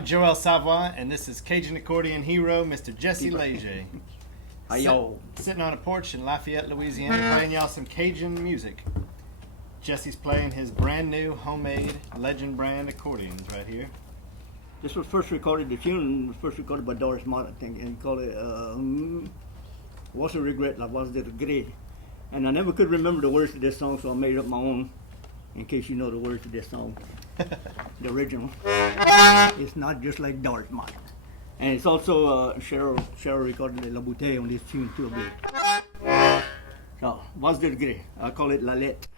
I'm Joel Savoy, and this is Cajun accordion hero, Mr. Jesse Lége. Sitting on a porch in Lafayette, Louisiana, playing y'all some Cajun music. Jesse's playing his brand new, homemade, Legend brand accordions right here. This was first recorded, the tune was first recorded by Doris Mott, I think, and called it What's a Regret, La Voix de Regret. And I never could remember the words to this song, so I made up my own, in case you know the words to this song. The original. It's not just like Doris Mott. And it's also, Cheryl recorded La Bouteille on this tune too a bit. So, Voix de Regret, I call it La Lettre.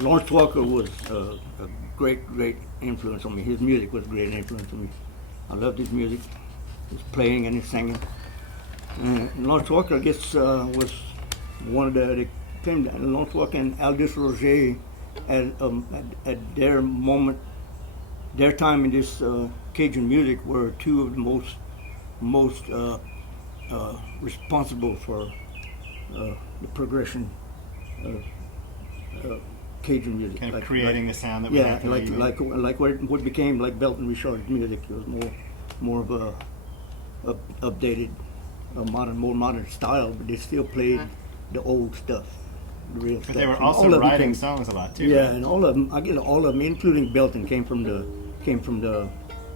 Lawrence Walker was a great influence on me. His music was a great influence on me. I loved his music, his playing and his singing. And Lawrence Walker, I guess, was one of the Lawrence Walker and Aldous Roger at their moment, their time in this Cajun music were two of the most responsible for the progression of Cajun music, kind of like, creating the sound that we have today. like what became like Belton Richard's music. It was more of a updated, more modern style, but they still played the old stuff, the real stuff. But they were also writing songs a lot too. Yeah, right? and all of them, I guess all of them, including Belton, came from the came from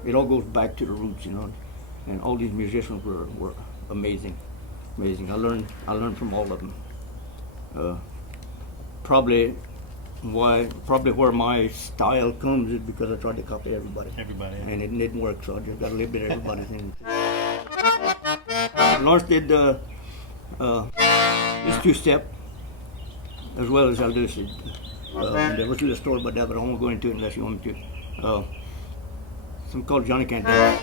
it all goes back to the roots, you know. And all these musicians were amazing. I learned from all of them. Probably where my style comes is because I tried to copy everybody. Yeah. And it didn't work, so I just got a little bit of everybody's thing. Lawrence did this two-step as well as Aldous did. There was a little story about that, but I won't go into it unless you want me to. Something called Johnny Can't Dance.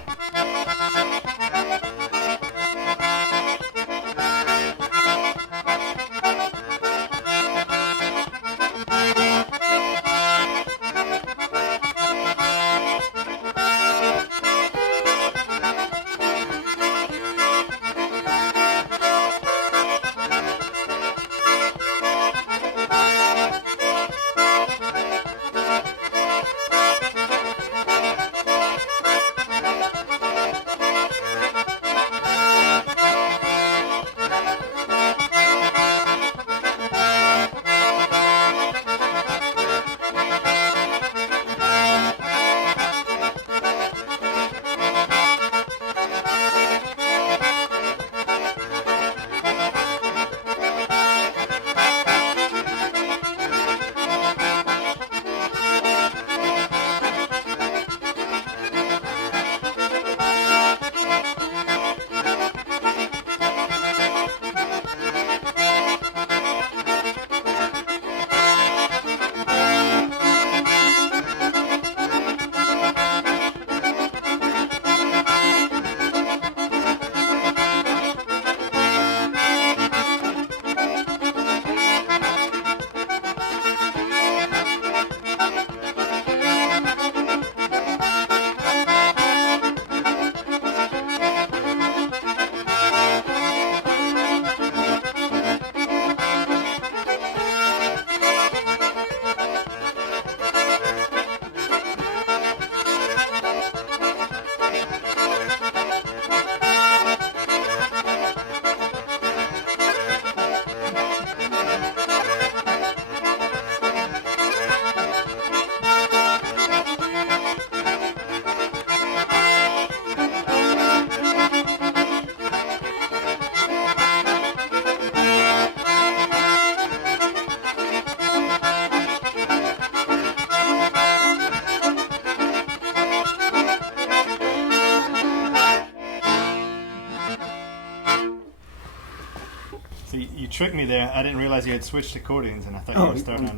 You tricked me there. I didn't realize you had switched accordions, and I thought you were starting on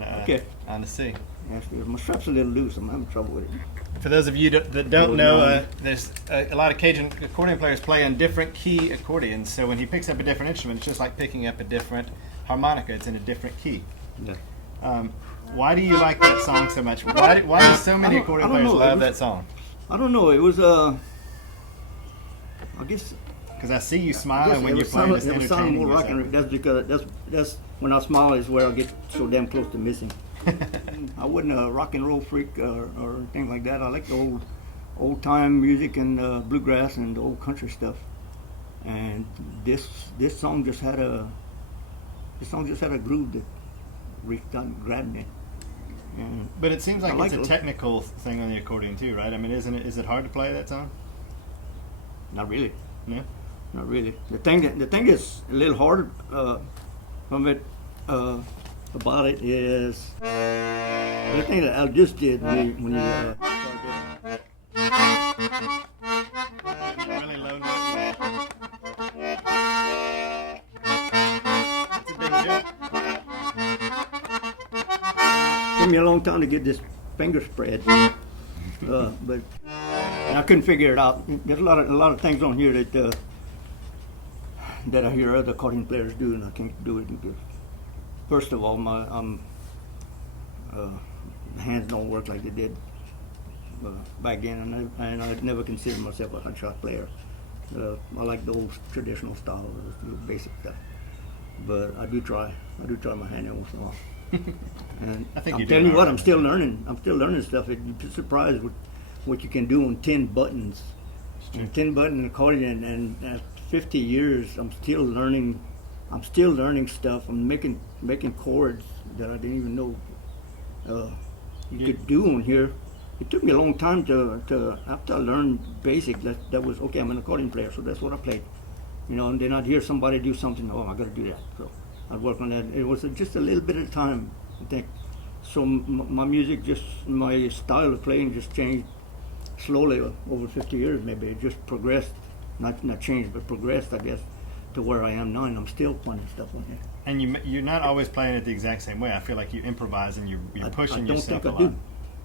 the C. Yes, my strap's a little loose. I'm having trouble with it. For those of you that don't know, there's a lot of Cajun accordion players play on different key accordions. So when he picks up a different instrument, it's just like picking up a different harmonica. It's in a different key. Yeah. Why do you like that song so much? Why do so many accordion players love that song? I don't know. It was I guess. Because I see you smiling when you're playing this entertaining more rocking. That's because that's when I smile is where I get so damn close to missing. I wasn't a rock and roll freak or anything like that. I like the old time music and bluegrass and the old country stuff. And this song just had a groove that reached out and grabbed me. And but it seems like it's a technical thing on the accordion too, right? I mean, is it hard to play that song? Not really. No. Not really. The thing that's a little hard from it about it is the thing that Al just did when he really low note. That's a big jump. Took me a long time to get this finger spread, but I couldn't figure it out. There's a lot of things on here that I hear other accordion players do, and I can't do it because, first of all, my hands don't work like they did back then, and I never considered myself a hot shot player. I like the old traditional style, the basic stuff. But I do try my hand once in a while. And I think I'm telling you what, I'm still learning stuff. You'd be surprised what you can do on 10 buttons. 10 button accordion, and at 50 years, I'm still learning stuff. I'm making chords that I didn't even know you could do on here. it took me a long time to after I learned basic, that was okay. I'm an accordion player, so that's what I played. And then I'd hear somebody do something. Oh, I got to do that. So I'd work on that. It was just a little bit at a time, I think. So my music, my style of playing just changed slowly over 50 years. Maybe it just progressed, not changed, but progressed, I guess, to where I am now, and I'm still playing stuff on here. And you're not always playing it the exact same way. I feel like you improvise and you're pushing yourself a lot.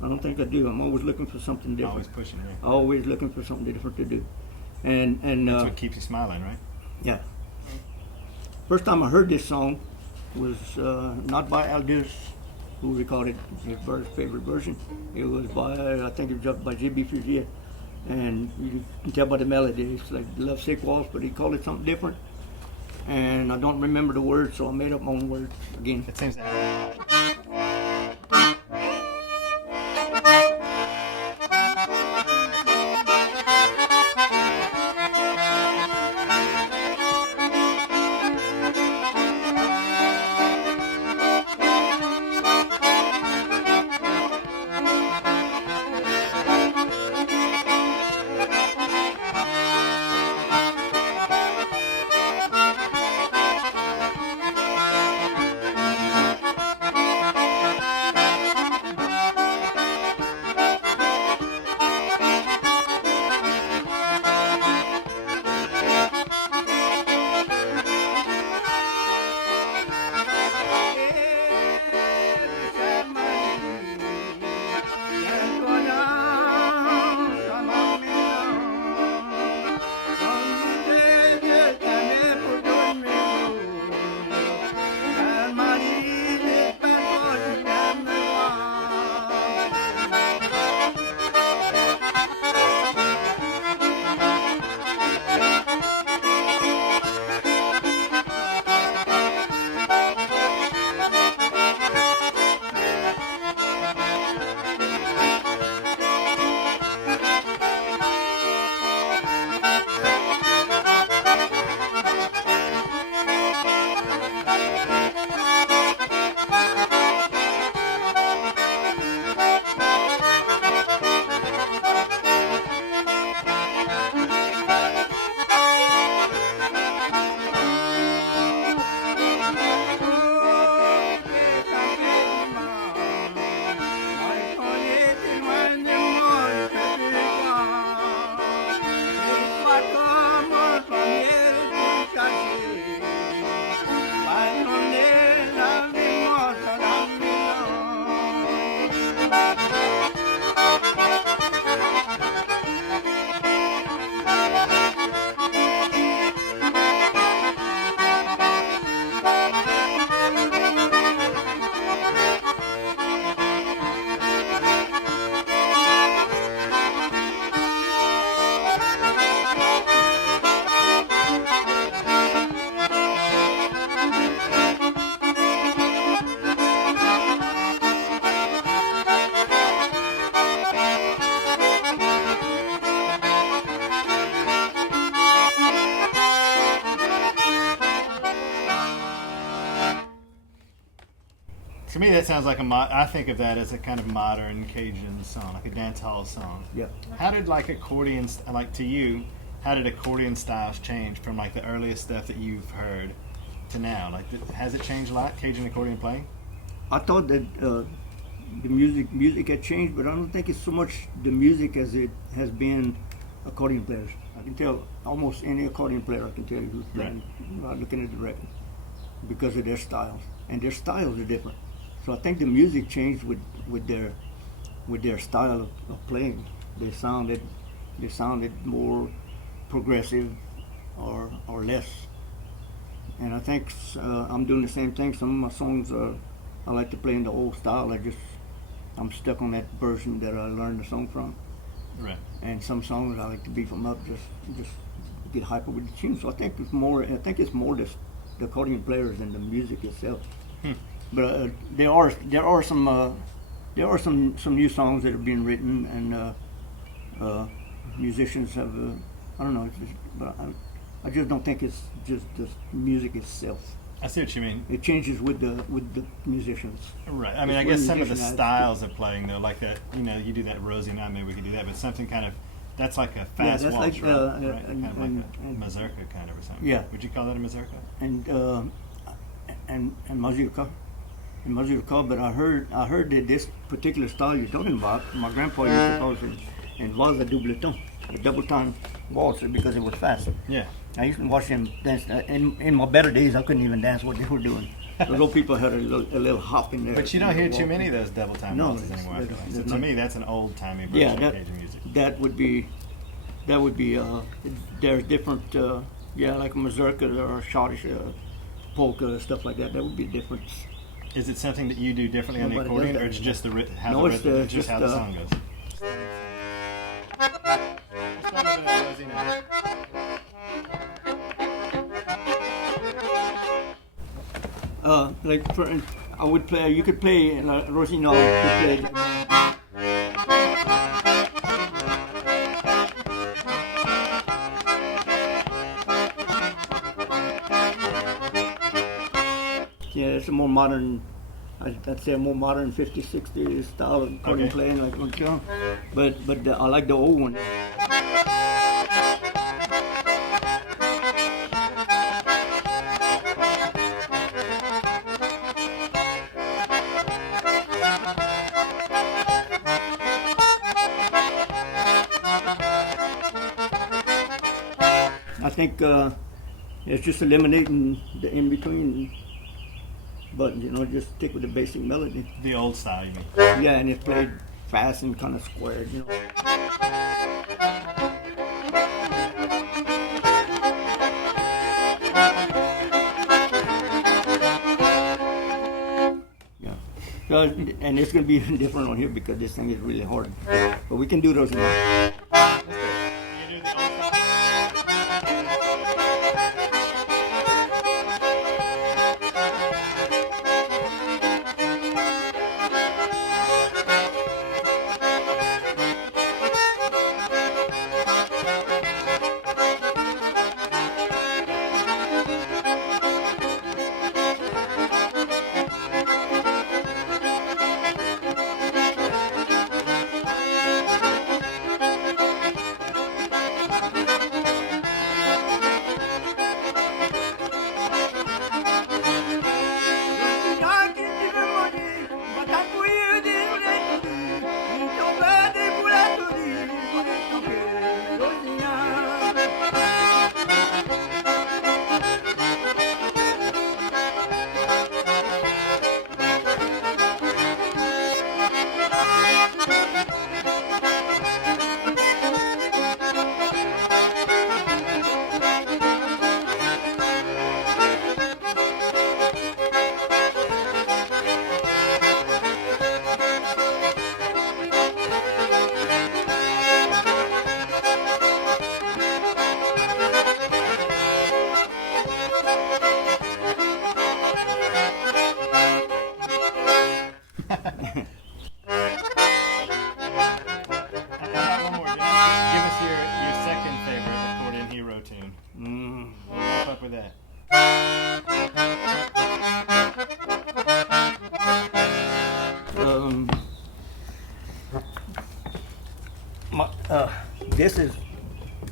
I don't think I do. I'm always looking for something different. Always pushing, yeah. Always looking for something different to do. And that's what keeps you smiling, right? Yeah. First time I heard this song was not by Aldous, who recorded his favorite version. It was by, I think it was by J.B. Fuzier. And you can tell by the melody, it's like Lovesick Waltz, but he called it something different. And I don't remember the words, so I made up my own words again. It seems To me, that sounds like I think of that as a kind of modern Cajun song, like a dance hall song. Yeah. How did to you, how did accordion styles change from like the earliest stuff that you've heard to now? Like, has it changed a lot, Cajun accordion playing? I thought that the music had changed, but I don't think it's so much the music as it has been accordion players. I can tell almost any accordion player, I can tell you who's playing, right, looking at the record, because of their styles, and their styles are different. So I think the music changed with their style of playing. They sounded more progressive or less. And I think I'm doing the same thing. Some of my songs I like to play in the old style. I'm stuck on that version that I learned the song from. Right. And some songs I like to beef them up, just get hyper with the tune. So I think it's more the accordion players than the music itself. But there are some new songs that are being written, and musicians have I don't know, but I just don't think it's just the music itself. I see what you mean. It changes with the musicians. Right. I mean, I guess some of the styles of playing though, like that, you do that Rosina, maybe we could do that, but something kind of that's like a fast waltz, like, right? Kind of like a mazurka kind of or something. Yeah. Would you call that a mazurka? And mazurka. And mazurka, but I heard that this particular style you're talking about, my grandpa used to call it and was a doubleton, a double time waltz because it was fast. Yeah. I used to watch them dance. In my better days, I couldn't even dance what they were doing. Those old people had a little hop in there. But you don't hear too many of those double time waltzes anymore. So to me, that's an old timey version of Cajun music. That would be. There's different. Like a mazurka or a Scottish polka stuff like that. That would be different. Is it something that you do differently on the accordion, or it's just how the song goes? I would play. You could play Rosina. Could play. Yeah, it's a more modern. I'd say a more modern 50s, 60s style of accordion playing, like Bonsoir. But I like the old one. I think it's just eliminating the in-between buttons, just stick with the basic melody. The old style, you mean? Yeah, and it's played fast and kind of squared, Yeah. So, and it's going to be different on here because this thing is really hard. But we can do those now.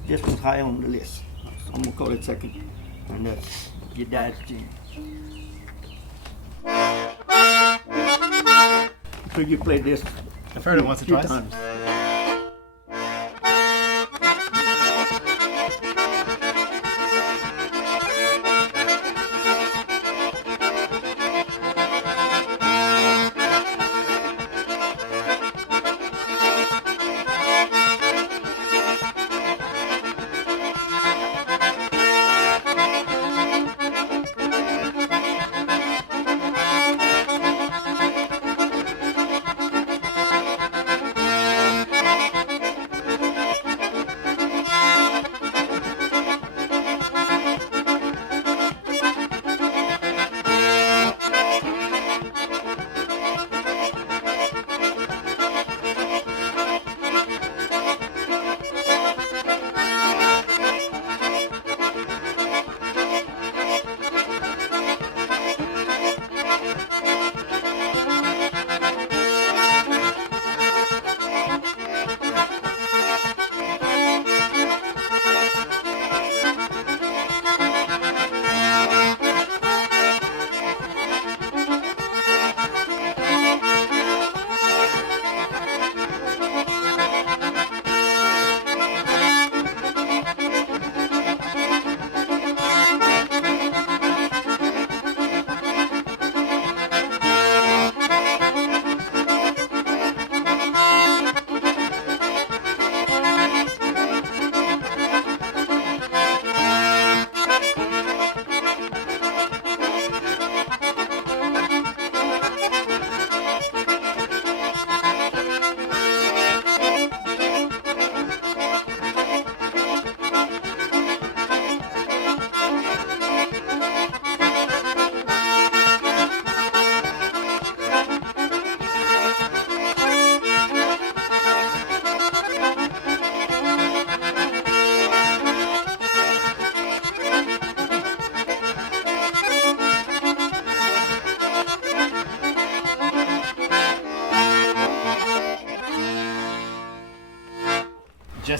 This was high on the list. So I'm gonna call it second, and that's your dad's gene. So you played this. I've heard it once or twice. Times.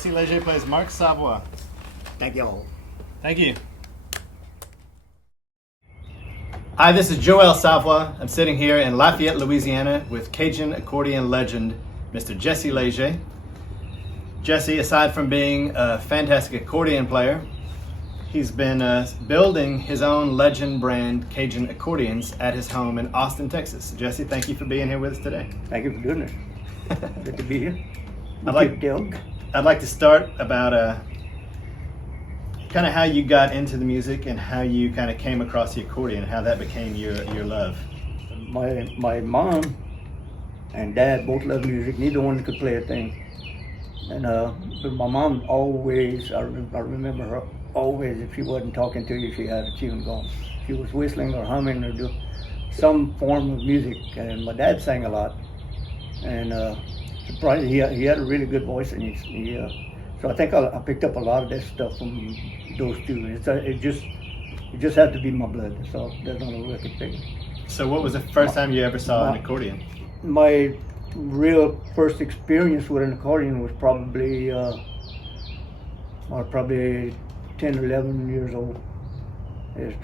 Jesse Lége plays Marc Savoy. Thank y'all. Thank you. Hi, this is Joel Savoy. I'm sitting here in Lafayette, Louisiana with Cajun accordion legend, Mr. Jesse Lége. Jesse, aside from being a fantastic accordion player, he's been building his own legend brand Cajun accordions at his home in Austin, Texas. Jesse, thank you for being here with us today. Thank you for doing this. Good to be here. I'd like to start about kind of how you got into the music and how you kind of came across the accordion, how that became your love. My mom and dad both loved music. Neither one could play a thing. And but my mom always, I remember her always, if she wasn't talking to you, she had a tune going. She was whistling or humming or doing some form of music. And my dad sang a lot. And surprisingly, he had a really good voice. And so I think I picked up a lot of that stuff from those two. It just had to be my blood. So there's not a record thing. So what was the first time you ever saw an accordion? My real first experience with an accordion was probably 10 or 11 years old. His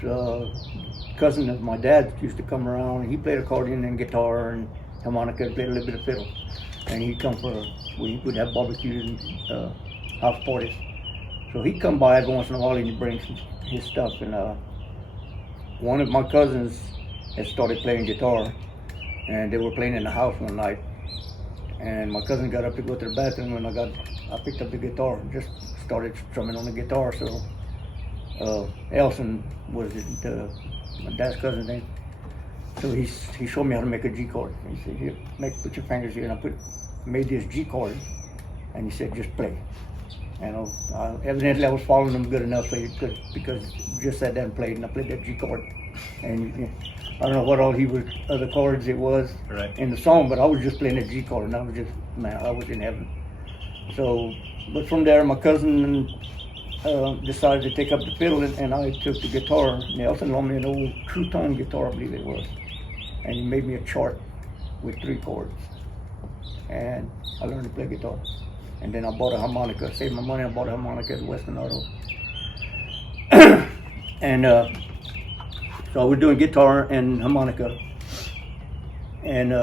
cousin of my dad used to come around, and he played accordion and guitar and harmonica and played a little bit of fiddle. And he'd come we would have barbecues and house parties. So he'd come by every once in a while and he'd bring his stuff. And one of my cousins had started playing guitar, and they were playing in the house one night. And my cousin got up to go to the bathroom, and I picked up the guitar and just started strumming on the guitar. So Alton was my dad's cousin's name. So he showed me how to make a G chord. He said, "Here, put your fingers here," and I made this G chord, and he said, "Just play." And evidently I was following him good enough because just sat down and played, and I played that G chord. And I don't know what all other chords it was in the song, but I was just playing a G chord, and I was in heaven. So, but from there, my cousin decided to take up the fiddle, and I took the guitar. Nelson loaned me an old True Tone guitar, I believe it was, and he made me a chart with 3 chords, and I learned to play guitar. And then I bought a harmonica, saved my money, I bought a harmonica at Western Auto. And so I was doing guitar and harmonica, and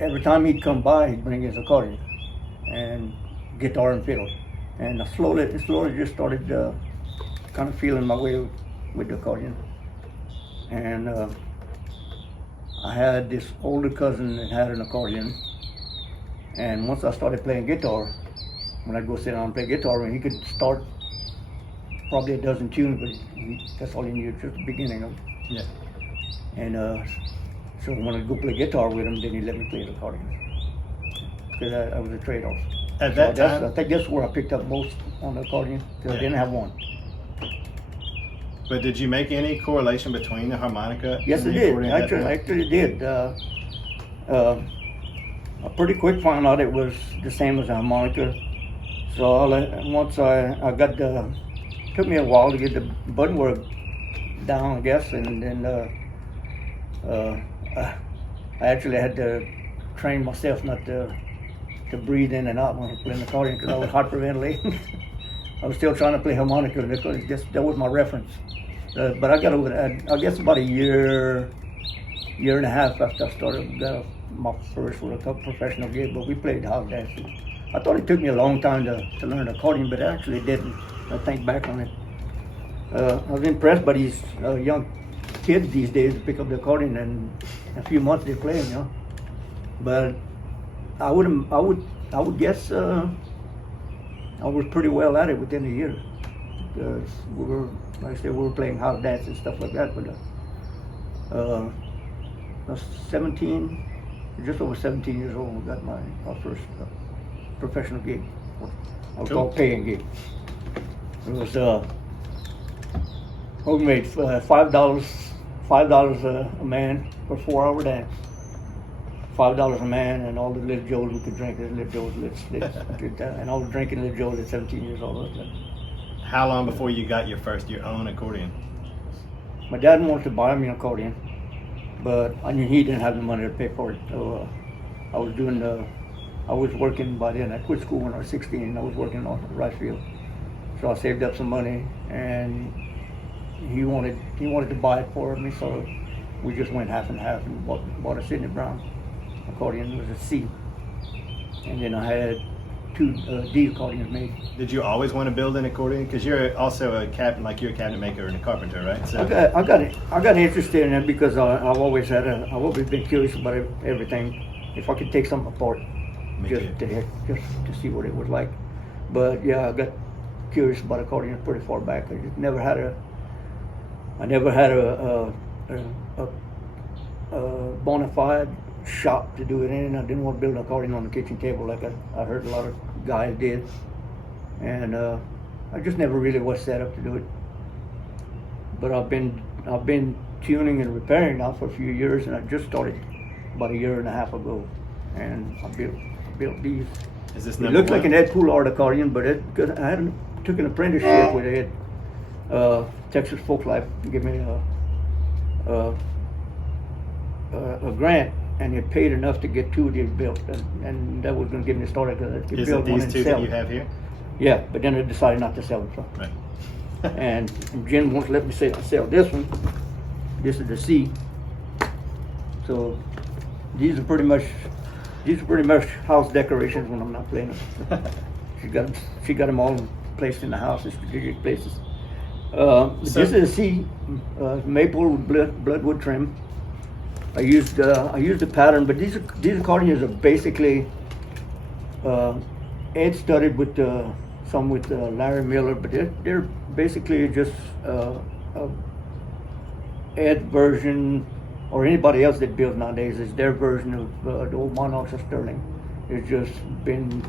every time he'd come by, he'd bring his accordion and guitar and fiddle. And I slowly just started kind of feeling my way with the accordion. And I had this older cousin that had an accordion. And once I started playing guitar, when I'd go sit down and play guitar, and he could start probably a dozen tunes, but that's all he knew, just the beginning of it. Yeah. And so when I'd go play guitar with him, then he let me play the accordion. Because I was a trade-off. At that time? I think that's where I picked up most on the accordion, because I didn't have one. But did you make any correlation between the harmonica Yes, and I the did. accordion? I actually did. I pretty quick found out it was the same as a harmonica. So once I got took me a while to get the button work down, I guess, and then I actually had to train myself not to breathe in and out when I was playing the accordion because I was hyperventilating. I was still trying to play harmonica because that was my reference. But I got over that, I guess about a year and a half after I started my first professional gig, but we played house dances. I thought it took me a long time to learn accordion, but it actually didn't. I think back on it. I was impressed by these young kids these days to pick up the accordion, and in a few months they're playing, you know. But I would guess I was pretty well at it within a year, because like I said, we were playing house dance and stuff like that. But I was 17, just over 17 years old when I got my first professional gig. I was called paying gig. It was we made $5 a man for 4-hour dance. $5 a man, and all the little Joes we could drink. Little Joes, and all the drinking little Joes at 17 years old. How long before you got your own accordion? My dad wanted to buy me an accordion, but I knew he didn't have the money to pay for it. So I was doing I was working by then. I quit school when I was 16, and I was working on the rice field. So I saved up some money, and he wanted to buy it for me, so we just went half and half and bought a Sidney Brown accordion. It was a C, and then I had 2 D accordions made. Did you always want to build an accordion? Because you're also a you're a cabinet maker and a carpenter, right? So I got interested in it because I've always been curious about everything. If I could take something apart, just to see what it was like. But yeah, I got curious about accordion pretty far back. I just never had a bona fide shop to do it in. I didn't want to build an accordion on the kitchen table like I heard a lot of guys did, and I just never really was set up to do it. But I've been tuning and repairing now for a few years, and I just started about a year and a half ago, and I built these. Is this it number looked one? like an Ed Cool Art accordion, but took an apprenticeship with Ed. Texas Folklife gave me a grant, and it paid enough to get 2 of these built, and that was going to give me started because I could Is build it one these and 2 sell that you it. have here? Yeah, but then I decided not to sell them. So. Right. and Jen won't let me sell this one. This is the C. So these are pretty much house decorations when I'm not playing them. she got them all placed in the house in strategic places. This is a C, maple with bloodwood trim. I used the pattern, but these accordions are basically Ed studded with some with Larry Miller, but they're basically just Ed version, or anybody else that builds nowadays is their version of the old Monarchs of Sterling. It's just been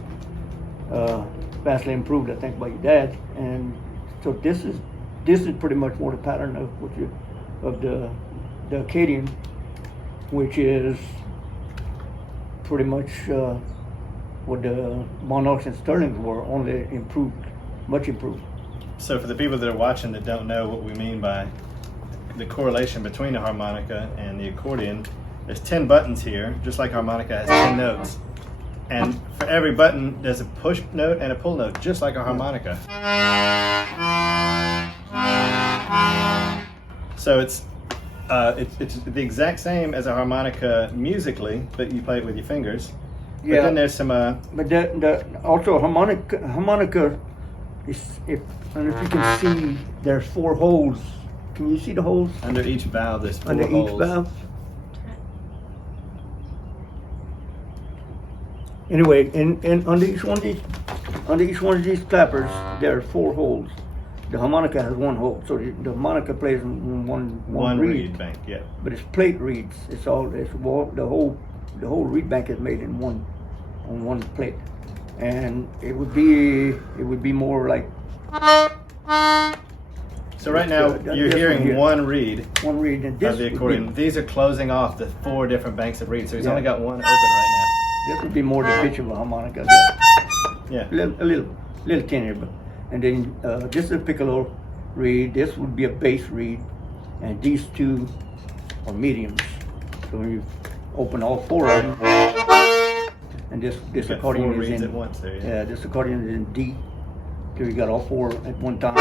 vastly improved, I think, by your dad, and so this is pretty much more the pattern of the Acadian, which is pretty much what the Monarchs and Sterlings were, only improved, much improved. So for the people that are watching that don't know what we mean by the correlation between a harmonica and the accordion, there's 10 buttons here, just like harmonica has 10 notes. And for every button, there's a push note and a pull note, just like a harmonica. So it's the exact same as a harmonica musically, but you play it with your fingers. But Yeah. then there's some. But also harmonica is, if you can see, there's 4 holes. Can you see the holes Under each valve, there's 4 under holes. each valve? Anyway, and under each one of these clappers, there are 4 holes. The harmonica has 1 hole, so the harmonica plays in one reed bank, yeah. But it's plate reeds. The whole reed bank is made in on one plate, and it would be more like. So right now you're hearing one reed One reed, and this of the would accordion. These are closing off the 4 different banks of reeds, so he's Yeah. only got one open right This would be more the pitch of a harmonica. now. Yeah. A little thinner, but and then this is a piccolo reed. This would be a bass reed, and these 2 are mediums. So when you open all 4 of them, and this You've got accordion 4 is reeds in at once there. yeah, this accordion is in D. So you got all 4 at one time,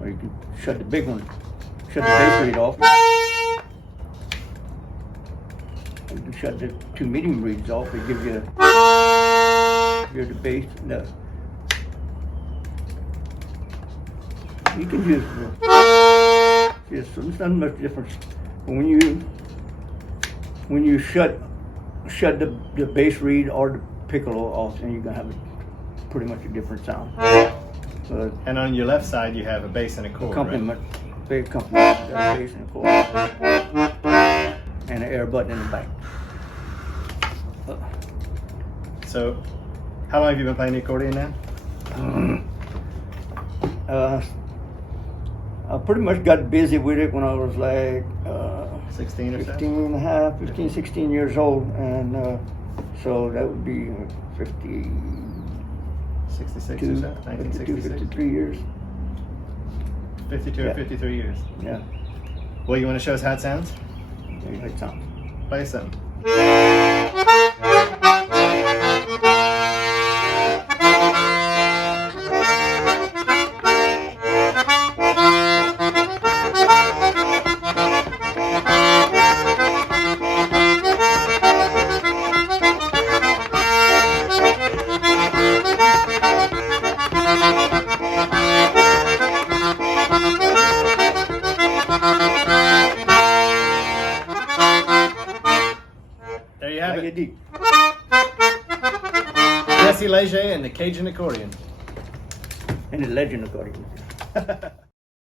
or you can shut the big one, shut the bass reed off. You can shut the 2 medium reeds off. It gives you the bass. No. You can use yes, so there's not much difference. But when you shut the bass reed or the piccolo off, then you're gonna have pretty much a different sound. And on your left side, you have a bass and a chord, Accompaniment, big accompaniment, got a bass and a chord, and an air button in the back. So, how long have you been playing the accordion now? I pretty much got busy with it when I was like 16 or so? 15, 16 years old, and so that would be 50. 66 or so? 1966? 53 years. 52 Yeah. or 53 years. Yeah, Well, you want to show us how it sounds? that sounds. Play something. you have Like it. you did. Jesse Lége and the Cajun accordion. And the legend accordion.